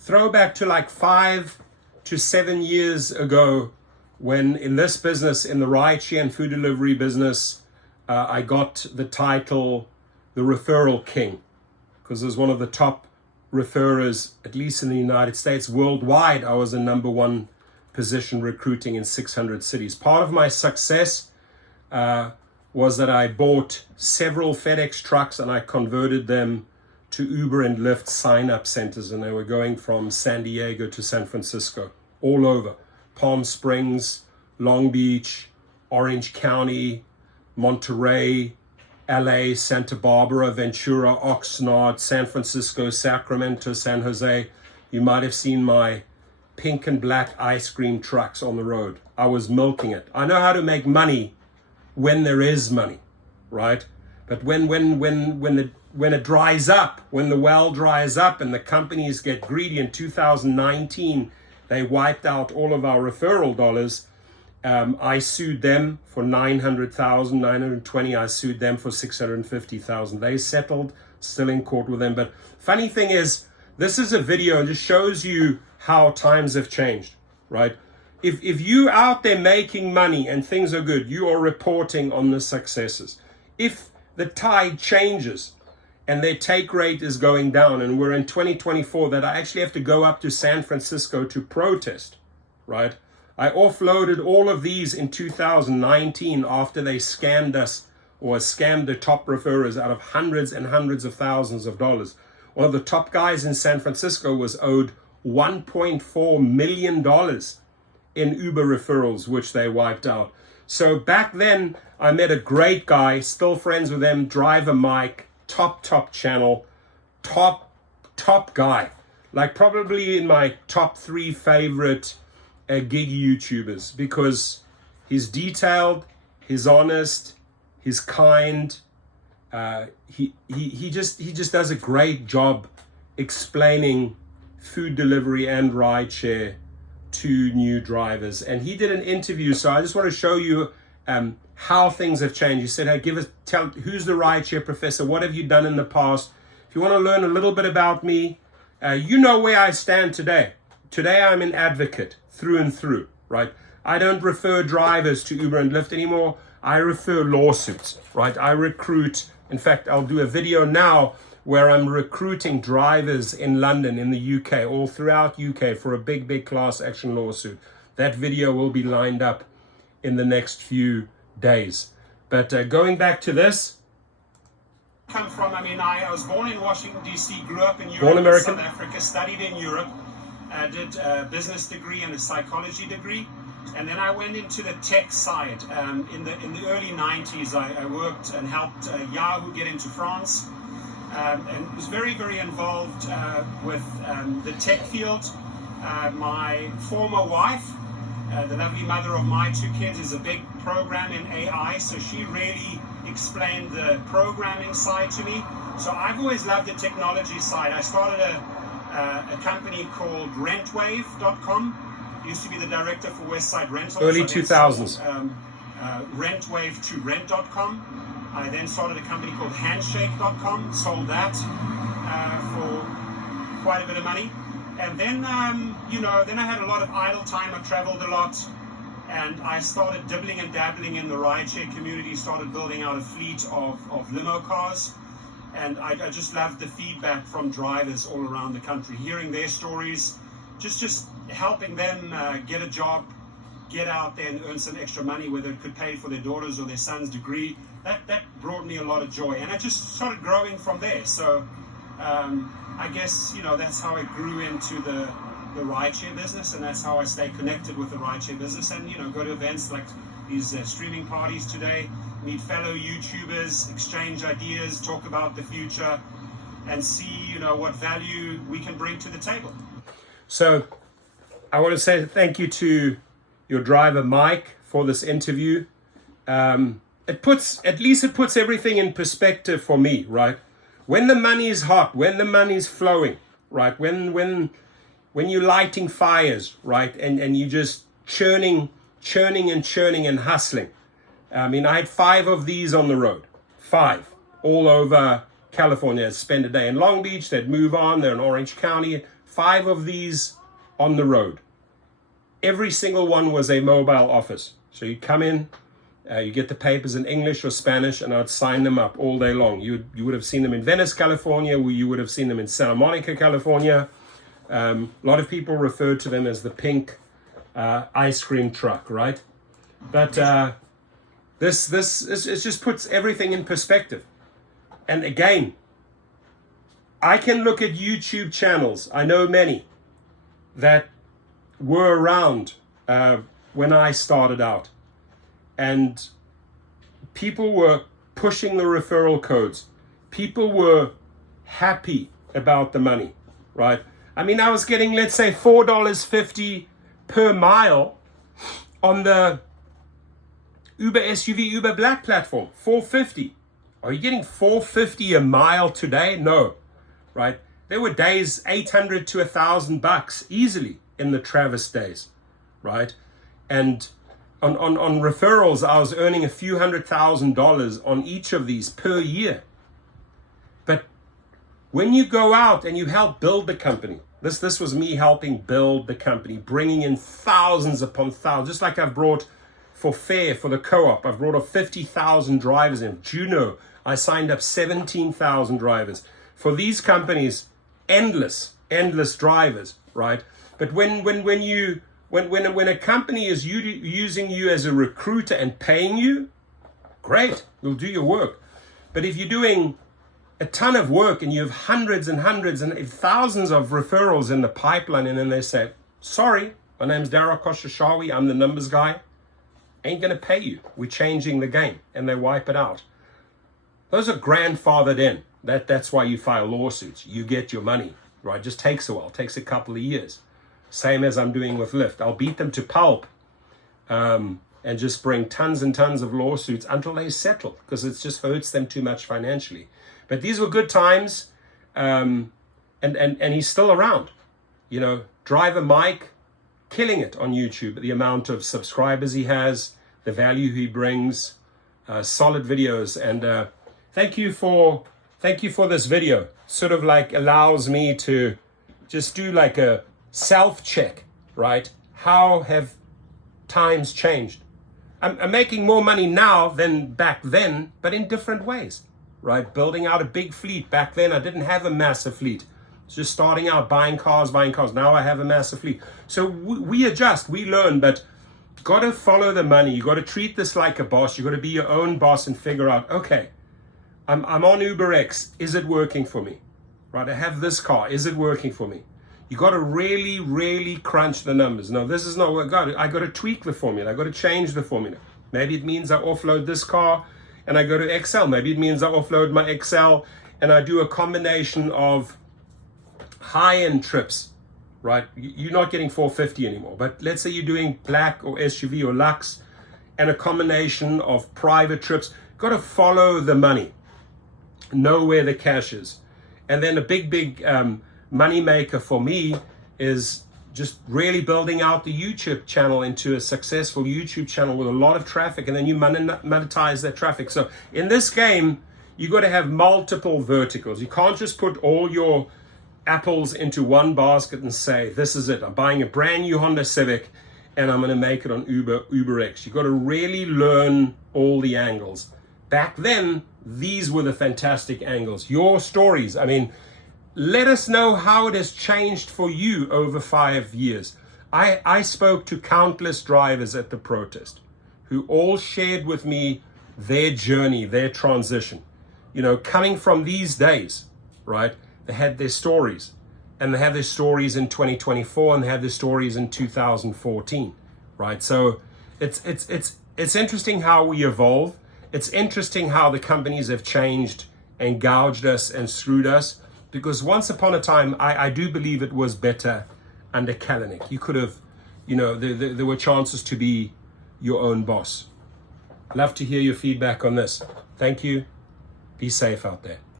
throwback to like 5 to 7 years ago, when in this business, in the rideshare and food delivery business, I got the title, the referral king, because as one of the top referrers, at least in the United States, worldwide, I was the #1 position recruiting in 600 cities. Part of my success was that I bought several FedEx trucks and I converted them to Uber and Lyft sign-up centers, and they were going from San Diego to San Francisco, all over. Palm Springs, Long Beach, Orange County, Monterey, LA, Santa Barbara, Ventura, Oxnard, San Francisco, Sacramento, San Jose. You might have seen my pink and black ice cream trucks on the road. I was milking it. I know how to make money when there is money, right? But when it dries up, when the well dries up and the companies get greedy, in 2019, they wiped out all of our referral dollars. I sued them for $900,000, $920,000. I sued them for $650,000. They settled, still in court with them. But funny thing is, this is a video and just shows you how times have changed, right? If you out there making money and things are good, you are reporting on the successes. If the tide changes and their take rate is going down, and we're in 2024, that I actually have to go up to San Francisco to protest, right? I offloaded all of these in 2019 after they scammed us, or scammed the top referrers out of hundreds and hundreds of thousands of dollars. One of the top guys in San Francisco was owed $1.4 million in Uber referrals, which they wiped out. So back then, I met a great guy, still friends with him, Driver Mike, top channel, top guy. Like probably in my top 3 favorite gig YouTubers, because he's detailed, he's honest, he's kind. He just does a great job explaining food delivery and rideshare to new drivers. And he did an interview, so I just want to show you how things have changed. He said, hey, tell who's the rideshare professor, what have you done in the past? If you want to learn a little bit about me, you know where I stand today. Today I'm an advocate through and through, right? I don't refer drivers to Uber and Lyft anymore. I refer lawsuits, right? I recruit. In fact, I'll do a video now where I'm recruiting drivers in London, in the UK, all throughout UK for a big class action lawsuit. That video will be lined up in the next few days. But going back to this. I was born in Washington, D.C., grew up in Europe, born American. South Africa, studied in Europe, did a business degree and a psychology degree. And then I went into the tech side. In the early 90s, I worked and helped Yahoo get into France. And was very involved with the tech field. My former wife, the lovely mother of my 2 kids, is a big program in AI, so she really explained the programming side to me. So I've always loved the technology side. I started a company called rentwave.com. Used to be the director for Westside Rentals. Early 2000s. Rentwave to rent.com. I then started a company called handshake.com, sold that for quite a bit of money. And then, then I had a lot of idle time. I traveled a lot, and I started dibbling and dabbling in the rideshare community, started building out a fleet of limo cars. And I just loved the feedback from drivers all around the country, hearing their stories, just helping them get a job, get out there and earn some extra money, whether it could pay for their daughter's or their son's degree. That brought me a lot of joy, and I just started growing from there. So I guess, that's how I grew into the rideshare business, and that's how I stay connected with the rideshare business, and go to events like these streaming parties today, meet fellow YouTubers, exchange ideas, talk about the future, and see what value we can bring to the table. So I want to say thank you to your driver Mike for this interview. It puts everything in perspective for me, right? When the money is hot, when the money is flowing, right? When you're lighting fires, right? And you just churning and hustling. I had 5 of these on the road, 5 all over California. I'd spend a day in Long Beach, they'd move on, they're in Orange County, 5 of these on the road. Every single one was a mobile office. So you come in, you get the papers in English or Spanish, and I'd sign them up all day long. You would have seen them in Venice, California, or you would have seen them in Santa Monica, California. A lot of people refer to them as the pink ice cream truck, right? But this it just puts everything in perspective. And again, I can look at YouTube channels, I know many, that were around when I started out. And people were pushing the referral codes. People were happy about the money, right? I mean, I was getting, let's say, $4.50 per mile on the Uber SUV, Uber Black platform, $4.50. Are you getting $4.50 a mile today? No, right? There were days $800 to $1,000 easily in the Travis days, right? And on referrals, I was earning a few $100,000 on each of these per year. But when you go out and you help build the company, this was me helping build the company, bringing in thousands upon thousands, just like I've brought for FAIR, for the co-op, I've brought up 50,000 drivers in. Juno, I signed up 17,000 drivers. For these companies, endless drivers, right? But when a company is using you as a recruiter and paying you, great, you'll do your work. But if you're doing a ton of work and you have hundreds and hundreds and thousands of referrals in the pipeline, and then they say, sorry, my name's Darryl Koshashawi, I'm the numbers guy, ain't gonna pay you, we're changing the game, and they wipe it out. Those are grandfathered in. That's why you file lawsuits. You get your money, right? It just takes a while, it takes a couple of years. Same as I'm doing with Lyft. I'll beat them to pulp and just bring tons and tons of lawsuits until they settle, because it just hurts them too much financially. But these were good times, and he's still around. You know, Driver Mike, killing it on YouTube. The amount of subscribers he has, the value he brings, solid videos. And thank you for this video. Sort of like allows me to just do like a self-check, right? How have times changed? I'm making more money now than back then, but in different ways, right? Building out a big fleet. Back then, I didn't have a massive fleet. It's just starting out, buying cars. Now I have a massive fleet. So we adjust, we learn, but got to follow the money. You got to treat this like a boss. You got to be your own boss and figure out, okay, I'm on UberX. Is it working for me? Right? I have this car. Is it working for me? You got to really, really crunch the numbers. No, this is not what I got to tweak the formula. I got to change the formula. Maybe it means I offload this car and I go to XL. Maybe it means I offload my XL and I do a combination of high-end trips, right? You're not getting $450 anymore. But let's say you're doing Black or SUV or Lux and a combination of private trips. Got to follow the money. Know where the cash is. And then a big money maker for me is just really building out the YouTube channel into a successful YouTube channel with a lot of traffic, and then you monetize that traffic. So in this game, you got to have multiple verticals. You can't just put all your apples into one basket and say, this is it. I'm buying a brand new Honda Civic and I'm going to make it on UberX. You got to really learn all the angles. Back then, these were the fantastic angles. Your stories, I mean, let us know how it has changed for you over 5 years. I spoke to countless drivers at the protest who all shared with me their journey, their transition. You know, coming from these days, right? They had their stories, and they have their stories in 2024, and they have their stories in 2014, right? So it's interesting how we evolve. It's interesting how the companies have changed and gouged us and screwed us. Because once upon a time, I do believe it was better under Kalanick. You could have, you know, there were chances to be your own boss. Love to hear your feedback on this. Thank you. Be safe out there.